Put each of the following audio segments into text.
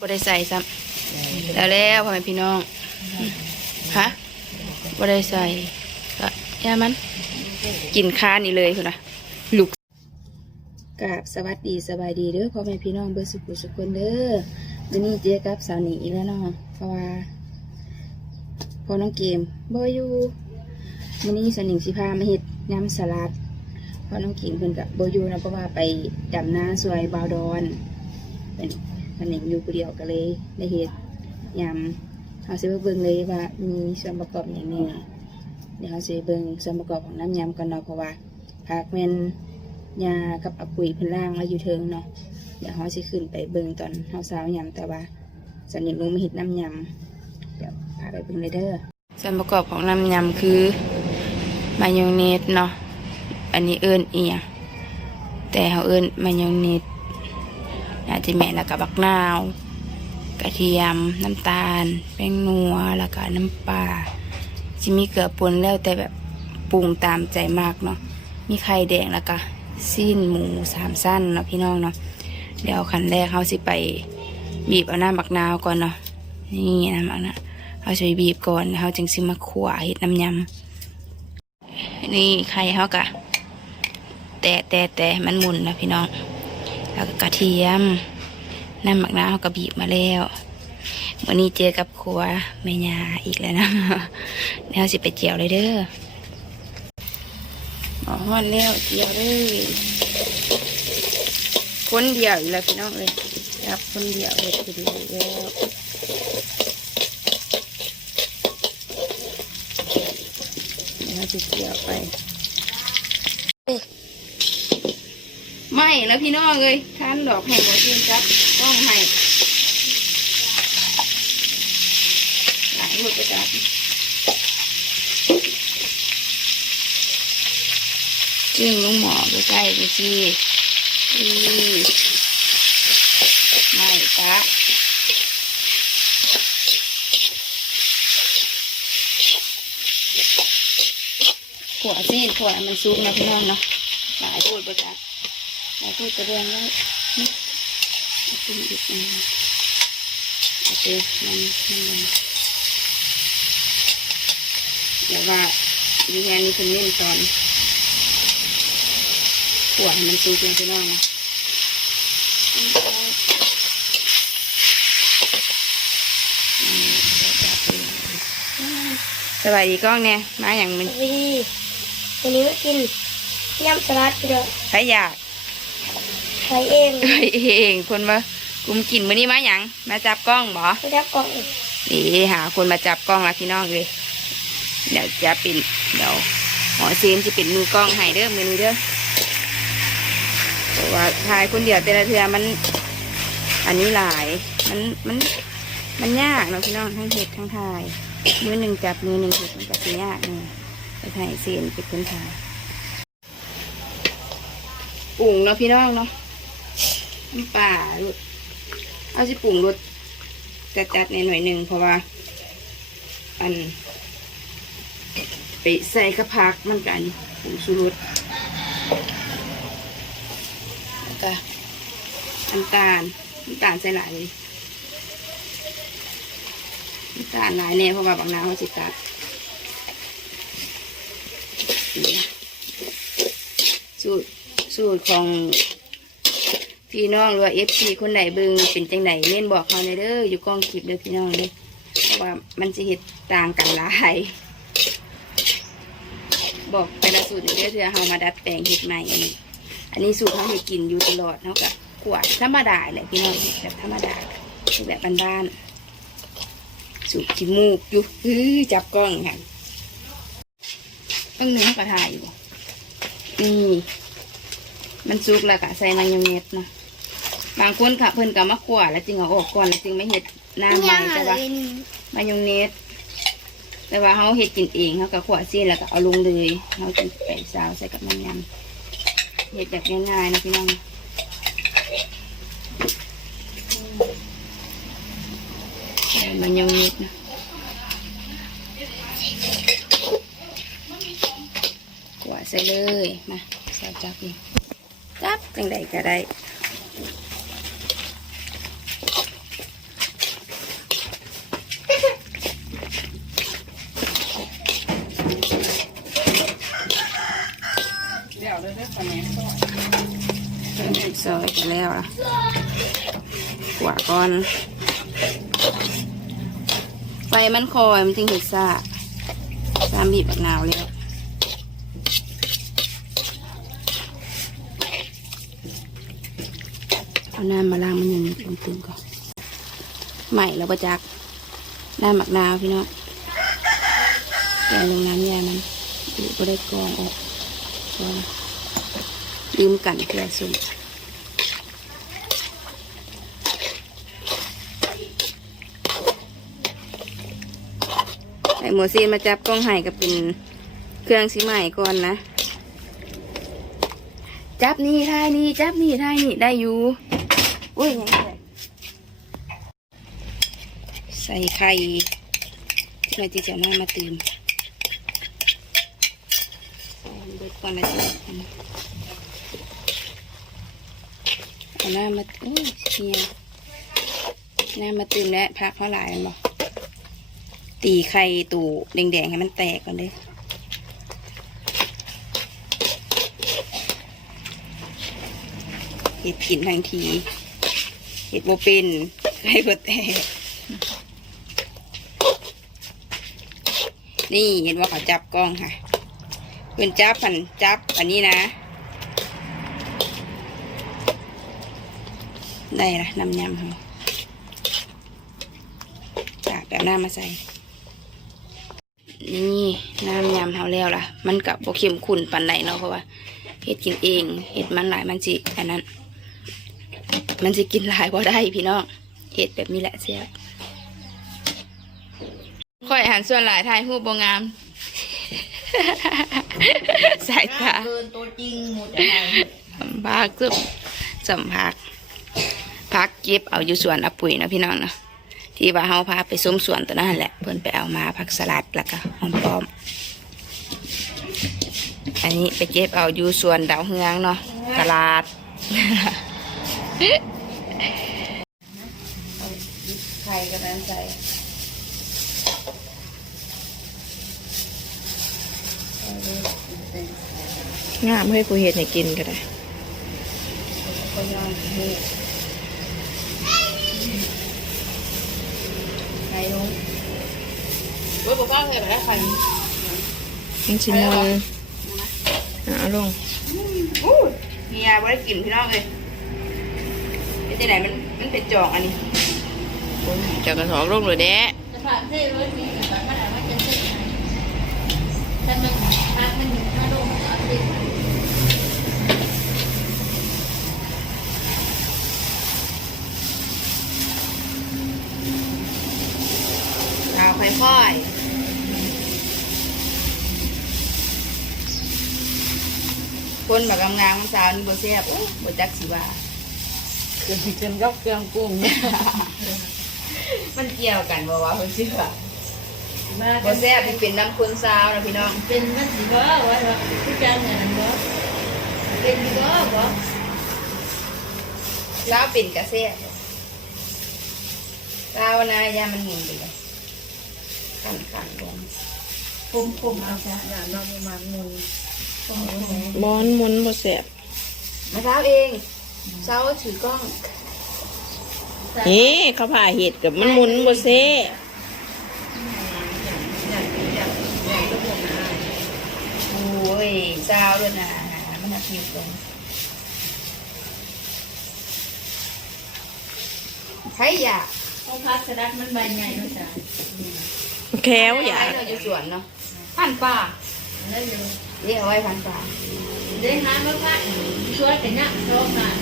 บ่ได้ใส่ซ้ำแล้วแล้วพ่อแม่พี่น้องฮะบ่ได้ใส่ก็ย่ามัน กินค้านี่เลยคุณนะลูกกราบสวัสดีสบายดีเด้อพ่อแม่พี่น้องเบอร์สุขุสุขคนเด้อวันนี้เจอกับสาวหนีอีกแล้วเนาะเพราะว่าพอน้องเกมบ่อยู่วันนี้สาวหนิงสิพามาเฮ็ดน้ำสลัดเพอน้องเกมเพิ่นกับบ่อยู่นะเพราะว่าไปดำน้าสวยบาวดอนเป็นสา วหนงอยู่ผู้เดียวก็เลยได้เฮ็ดยำเอาสิไปเบิ่งเลยว่ามีส่วนประกอบอย่างนี้เดี๋ยวเราจะเบิ่งส่วนประกอบของน้ำยำกันเนาะเพราะว่าผักแมนยากับอาปุ๋ยพิ่นล่างแล้วอยู่เทิงเนาะเดี๋ยวเราจะขึ้นไปเบิ่งตอนเฮาสาวยำแต่ว่าสันนิษลงมาเห็ดน้ำยำเดี๋ยวพาไปเบิ่งเลยเด้อส่วนประกอบของน้ำยำคือมายองเนสเนาะอันนี้เอิ้นเอียแต่เขาเอิ้นมายองเนส อาจะแม่แล้วกับบักนาว กระเทียม น้ำตาล แป้งนัว แล้วก็น้ำปลาจะมีเกลือปนแล้วแต่แบบปรุงตามใจมากเนาะ มีไข่แดงแล้วก็สิ้นหมูสามสั้นเนาะพี่น้องเนาะ เดี๋ยวขั้นแรกเขาสิไปบีบเอาน้ำบักนาวก่อนเนาะ นี่น้ำบักนาวเขาจะไปบีบก่อนเขาจึงสิมาขั่วเห็ดน้ำยำนี่ไข่เขากะแต่แต่แต่มันหมุนนะพี่น้อง แล้วก็กระเทียมน้ำบักนาวเขาก็บีบมาแล้ววันนี้เจอกับครัวแม่ยาอีกแล้วนะแนวสิไปเจียวเลยเด้ออ๋อฮอนแล้วเจียวเลยคนเดียวอีกแล้วพี่น้องเลยครับคนเดียวเลยทีเดียวอีกแล้วเดี๋ยวจะเจียวไป ไม่แล้วพี่น้องเลยท่านดอกแห่งหัวเทีนจับต้องให้หลายหมดไปจับจึงลุงหมอไปใกล้ไปสิอือไม่ปะขวซีนขวมันซุกนะพี่น้องเนาะหลายพูดไปจับ หลายพูดกระเรียนแล้นี่เอาขึ้นอีกอันหนึ่งโอเคมันมันมันเดี๋ยวว่าดีแฮนนี่คุณเล่นตอนปวดมันซูเป็นพี่น้องนะสบายดีกล้องเนี่ยมาอย่างมันวันนี้มากินยำสลัดพี่น้องใครอยาก ใช้เองเอ้ยเองคนมากุมกินมื้อนี้มาอย่างมาจับกล้องบ่ไม่ได้กล่องนี่หาคนมาจับกล้องละพี่น้องเลยเดี๋ยวจะเป็นเดี๋ยวหมอซีมจะเป็นมือกล้องให้เด้อมือนี้เด้อเพราะว่าถ่ายคนเดียวแต่ละเทือมัน อันนี้หลายมันมันมันยากเนาะพี่น้องทั้งเห็ดทั้งถ่ายมือหนึ่งจับมือหนึ่งเห็ดมันจะเป็นยากเนี่ยไปถ่ายเซียนเป็นคนถ่ายปุ่งเนาะพี่น้องเนาะ น้ำป่าลูกเอาสิปุ่งรสจัดๆในหน่อยหนึ่งเพราะว่า อัน ไปใส่กระพักมันกันผงชูรสก็น้ำตาลน้ำตาลใส่หลายเลยน้ำตาลหลายแน่เพราะว่าบางน้ำเขาสิตัดสูตรสูตรของ พี่น้องหรือว่าเอฟซีคนไหนเบิงเป็นจังไหนเล่นบอกเขาในอยเด้ออยู่กล้องคลิปเด้อพี่น้องเด้อเพราะว่ามันจะเห็ดต่างกันหลายบอกแต่ละสูตรเรื่อยๆเขามาดัดแปลงเห็ดใหม่อันนี้อันนี้สูตรเขาให้กินอยู่ตลอดเท่ากับขวดธรรมดาแหละพี่น้องแบบธรรมดาแบบบ้านๆสูตรขี้มูกอยู่อื้อจับกล้องค่ะต้องเนื้อกระทายอยู่นี่มันสุกแล้วก็ใส่มายองเนสเนาะ บางคนค่ะเพิ่นกับมะขวดแล้วจึงเอาออกก่อนแล้วจึงไม่เห็ดหน้ำใหม่แต่ว่ามายองเนสแต่ว่าเขาเฮ็ดกินเองเขาก็ขวดซีนแล้วก็เอาลงเลยเขาจะไปซาวใส่กับน้ำยำเฮ็ดแบบง่ายๆนะพี่น้องมายองเนสนะขวดใส่เลยมาใส่จับนี่จับจังใดก็ได้ ซอยกันแล้วล่ะขวาก่อน ไฟมันคอยมันจึงเห็ดซ่าตามบีบบักนาวแล้วเอาน้ำมาล้างมันยังตึงๆก่อนใหม่แล้วประจักน้ำหมักนาวพี่น้องแกงลงน้ำยามันดูก็ได้กรองออกกรอง ลืมกันเกลือสุ่มไอหมูซีนมาจับกล้องไห้กับเป็นเครื่องสีใหม่ก่อนนะ จับนี่ท่ายนี่จับนี่ท่ายนี่ได้อยู่อุ้ยใส่ไข่ที่เราจะจะมามาตื่นใส่เบิดก่อนนะจ๊ะเอา หน้ามาโอ้ยเชียหน้ามาตื่นแล้วพักเท่าไหร่แล้วบอกตีไข่ตูแดงๆให้มันแตกก่อนเลยเห็ดกินทังที เห็ดโบเป็นไข่บดแตกนี่เห็นว่าเขาจับกล้องค่ะเพื่อนจับผันจับอันนี้นะ ได้ละน้ำยำเขาจากแบบหน้ามาใส่ นี่น้ำยำเฮาแล้วล่ะ มันกับโบเข้มขุ่นปันไหนเนาะเพราะว่าเห็ดกินเองเห็ดมันหลายมันจิอันนั้น มันจะกินหลายพอได้พี่น้องเห็ดแบบนี้แหละเสียค่อยหันส่วนหลายทายหูปบงาม สายตาเกินตัวจริงหมดอะไรสัมภาษณ์ซึมสัมภาษณ์ พักเก็บเอาอยู่สวนอปุ๋ยนะพี่น้องเนาะที่ว่าเฮาพาไปส้มสวนตัวนั้นแหละ เพิ่นไปเอามาผักสลัดแล้วก็หอมปอม อันนี้ไปเก็บเอาอยู่สวนดาวเฮืองเนาะตลาดไข่กระดานใส่งามให้กูเห็ดให้กินก็ได้ก็ย่างให้ ข่ลงเว้ยบอกว่าเคยไปได้ไข่มันชิมอนเอาลงอู้เมียบ่ได้กินพี่น้องเลยเป็นที่ไหนมันมันเป็นจองอันนี้จะกระสอบลงเลยแด้จะผ่านเส้นรถมีแต่มันอาจจะเส้นถ้ามันถ้ามันถ้าลงเอาเส้น เอา ค่อยๆ คนแบบงามๆมันสาวนี่บ่แซ่บโอ้บ่จักสิว่าเครื่องเค็มกับเครื่องปรุงมันเกี่ยวกันบ่วะเพิ่นสิว่ามาบ่แซ่บที่เป็นน้ำคนสาวนะพี่น้อง เป็นมันสีบ่ว่าผู้จันเนี่ยนั่นบ่เป็นบ่บ่สาวเป็นกระแซ่บสาวนายามันหมุนไปเลย ขันขันๆลงปุ่มปุ่มเอาจ้ะอย่าน้องประมาณมุนปุ่มปุ่มบอนมุนบ่แสบมาสาวเองสาวถือกล้องนี่เขาผ่าเห็ดกับมันมุนบ่เซ่โอ้ยสาวด้วยนะมันน่ะผิวตรงใครอยากเอาพักสลัดมันใบใหญ่เนาะจ้ะ แค้วอย่าใครเราจะสวนเนาะพันป่าแล้วอยู่เรียกเอาไว้พันป่าเดินหามาพักช่วยกันเนี่ยโรงงาน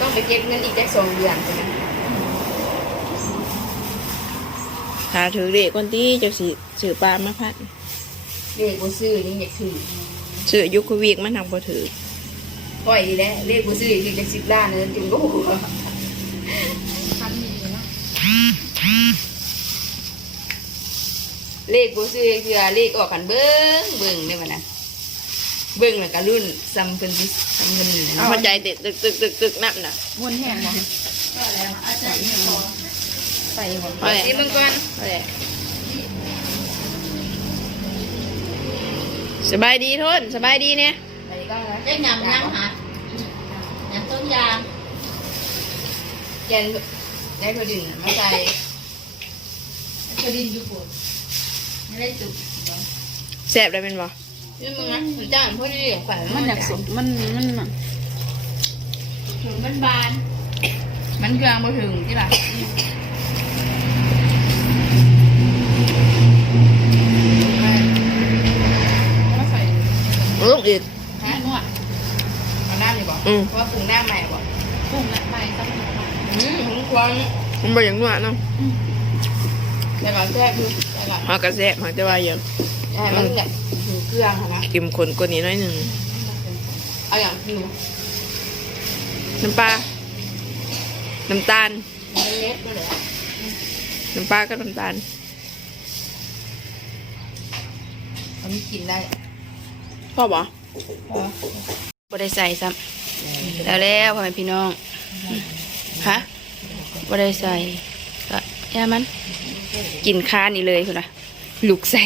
ต้องไปเก็บเงินอีกแค่สองเดือนใช่ไหมถ้าถือเด็กคนที่จะสิสื่อปลามาพัดเรียกบ่ซื้อนี่อยากถือสื่อยุควิกมันทำบ่ถือปล่อยดีแล้วเรียกบ่ซื้ออีกจะสิบล้านเลยถึงก็หัว ทำดีเนาะ เลขบ่ซื้อคือเลขออกกันเบิ้งเบิ้งได้มันนะเบิ้งแล้วก็รุ่นซ้ำเพิ่นสิซ้ำเงินนี่นะเข้าใจเด็ดตึกตึกตึกตึกนับน่ะมุนแห้งบ่ก็แล้วอาจารย์ขอใส่บ่เอาแหละสิมึงก่อนเอาแหละสบายดีทนสบายดีเนี่ยใส่ก่อนนะจะยำยำหายำตัวยางยันได้พอดินมาใส่กระดินอยู่ปวด ไม่ได้จุกแซ่บได้เป็นบ่นี่มึงนะมันจ้างพอดีฝ่ายมันอยากสุกมันมันมันถึงมันบาน มันเครื่องมาถึงที่ป่ะมาใส่ลูกอีกฮะนวดเอาหน้าดีบ่อืมเพราะว่าปรุงหน้าใหม่บ่ปุ่มละใหม่ต้องหัวใหม่อืมทุกคนมันบ่อย่างนัวเนาะแต่ก่อนแซ่บคือ แต่ก่อนเฮาก็แซ่บเฮาจะว่าอย่างให้มันแบบถึงเครื่องค่ะนะกิมข้นกว่านี้หน่อยหนึงเอาอย่างอยู่น้ำปลา น้ำตาลมันเล็กมาเลยน้ำปลาก็น้ำตาลมันกินได้พ่อบ่บ่ได้ใส่ซ้ำแล้วแล้วพ่อแม่พี่น้อง ฮะบ่ได้ใส่ก็ ย่ามัน กินค้านี่เลยคุณนะลูกใส่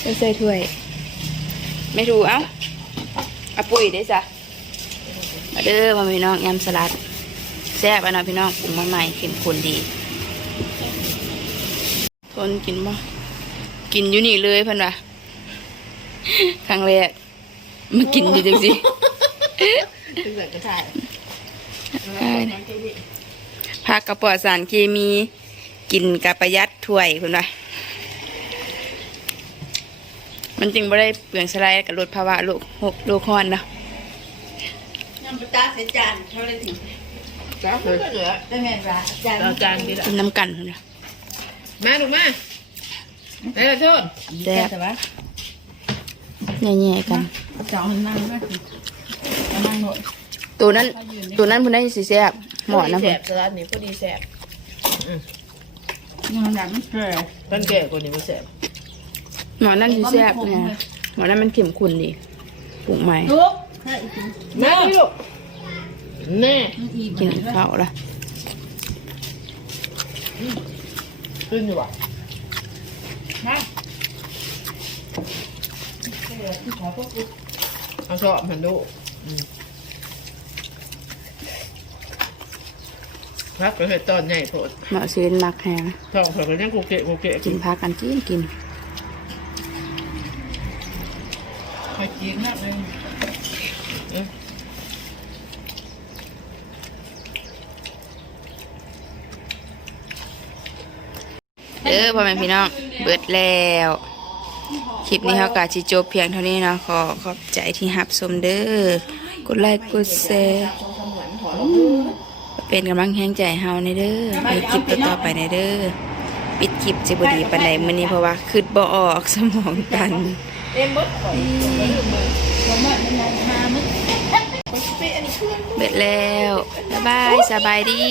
ไม่ใส่ถ้วย ไม่ถูกเอ้าเอาปุ๋ยได้จ้ะมาเด้อพ่อแม่พี่น้องยำสลัดแซ่บอันนะพี่น้องปรุงมาใหม่เข้มข้นดีทนกินบ่กินอยู่นี่เลยเพิ่นว่าครั้งแรกมากินอยู่จังสิถึงใส่กระชาย ผักกระป๋อสารเคมีกินกะประหยัดถ้วยคุณว่ามันจึงไม่ได้เปลืองสลายกับลดภาวะโลกหกโลกร้อนเนาะน้ำปลาใส่จานเขาเลยถึงจ้าเลยเหลือได้ไงวะจานเอาจานดีละกินน้ำกันคุณว่ามาดูมาได้ละโทษแซ่บแย่ๆกันสองนั่งด้วยนั่งหน่อยตัวนั้นตัวนั้นเพุ่นได้สิแซ่บ หมอนะแซ่เพุ่นบสลัดนี่พอดีแซ่บยังหนังเกลือต้นแก่กว่านี้มันแซ่บหมอนั่นสิแซ่บเนี่ยหมอนั่นมันเข้มข้นดีปรุงใหม่ลุกแม่ลูกแน่กินข้าวละขึ้นอยู่ว่ะเอาชอบมันดูอืม พักก็เห็ดตอนใหญ่โพดหมอซีนมักแฮงท้องเผื่อก็ยังโกเกะโกเกะกินพักกันกินกินคอยกินมากเลยเออเออพ่อแม่พี่น้องเบิดแล้วคลิปนี้เขากะจิจบเพียงเท่านี้เนาะขอขอบใจที่หับชมเด้อกดไลค์กดแชร์ เป็นกำลังแห้งใจเฮาในเด้อในคลิปต่อๆไปในเด้อปิดคลิปจิบดีปานใดมื้อนี้เพราะว่าคืดบ่ออกสมองตันเบ็ดข่อยเบิดแล้ว บ๊ายบายสบายดี